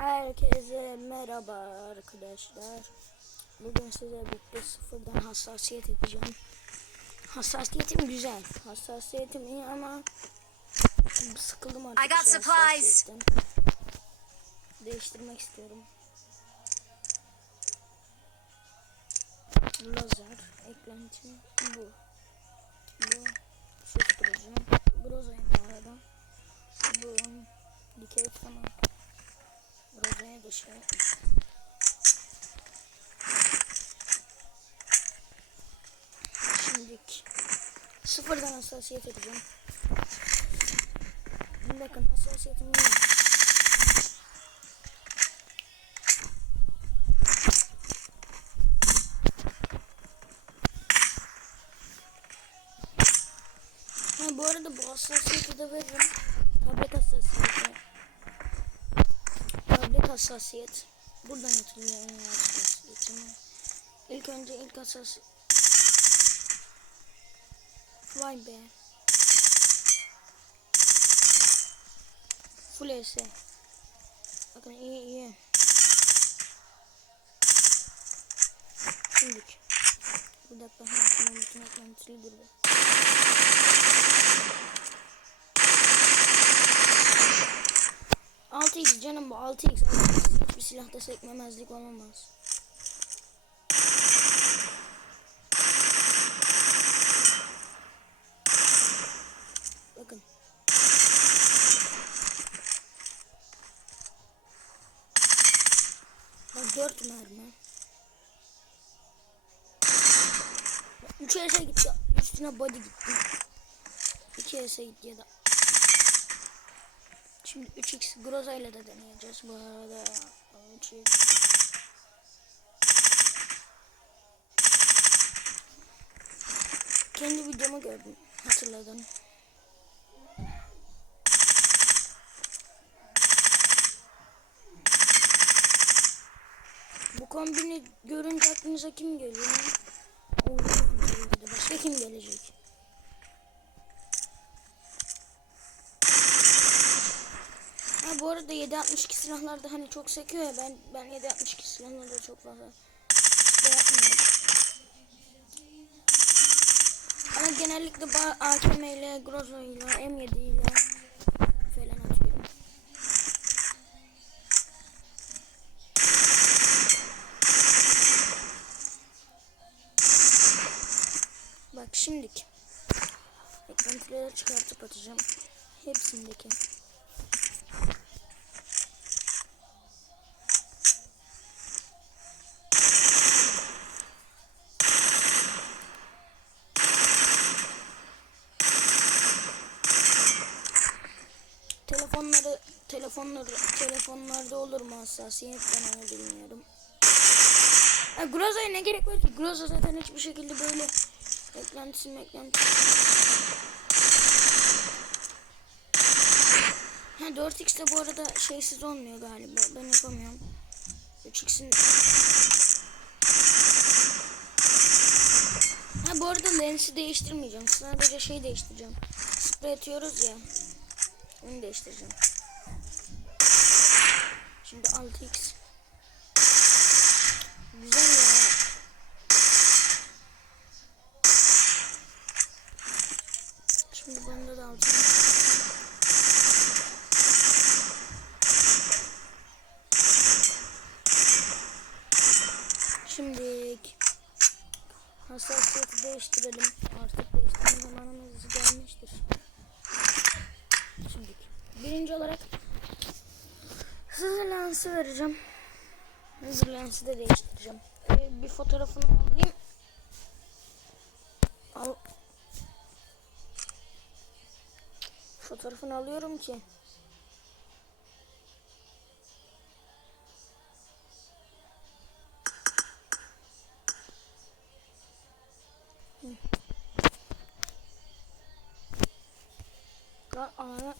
Herkese merhaba arkadaşlar. Bugün size birlikte sıfırdan hassasiyet edeceğim. Hassasiyetim güzel. Hassasiyetim iyi ama sıkıldım artık. I got supplies. Değiştirmek istiyorum. Lazer eklenti bu. Bu susturucu. Arada. Bu dikey tamam. Rozaya da şey. Şimdilik sıfırdan hassasiyet edeceğim. Bakın hassasiyetim iyi. Ha, bu arada bu hassasiyeti de veririm. Tablet hassasiyeti hassasiyet. Buradan atılıyor en iyi hassasiyetimi. İlk önce ilk hassasiyet. Vay be. Full S. Bakın iyi iyi. Şimdi. Bir dakika. Şunun bütün ekranı sildirdi. canım bu 6x. 6x silahta sekmemezlik olamaz. Bakın. Bak 4 mermi. Bak 3 gitti. Üstüne body gitti. 2 gitti ya da Şimdi 3x Groza ile de deneyeceğiz bu arada. 3x. Kendi videomu gördüm. Hatırladım. Bu kombini görünce aklınıza kim geliyor? Oo, 7.62 silahlar da hani çok sekiyor ya ben ben 7.62 silahları da çok fazla yapmıyorum. Ama genellikle AKM ile Grozo ile M7 ile falan atıyorum. Bak şimdiki. Ekran çıkartıp atacağım. Hepsindeki. Telefonları telefonları telefonlarda olur mu hassasiyet ben onu bilmiyorum. Ha, Groza'ya ne gerek var ki? Groza zaten hiçbir şekilde böyle eklentisi meklentisi. Ha 4x de bu arada şeysiz olmuyor galiba. Ben yapamıyorum. 3x'in Ha bu arada lensi değiştirmeyeceğim. Sadece şey değiştireceğim. Sprey atıyoruz ya. Onu değiştireceğim. Şimdi 6x. Güzel ya. Şimdi bunda da alacağım. Şimdi hassasiyeti değiştirelim. Artık değiştirme zamanımız lensi vereceğim. Hızlı lensi de değiştireceğim. Ee, bir fotoğrafını alayım. Al. Fotoğrafını alıyorum ki. Lan ana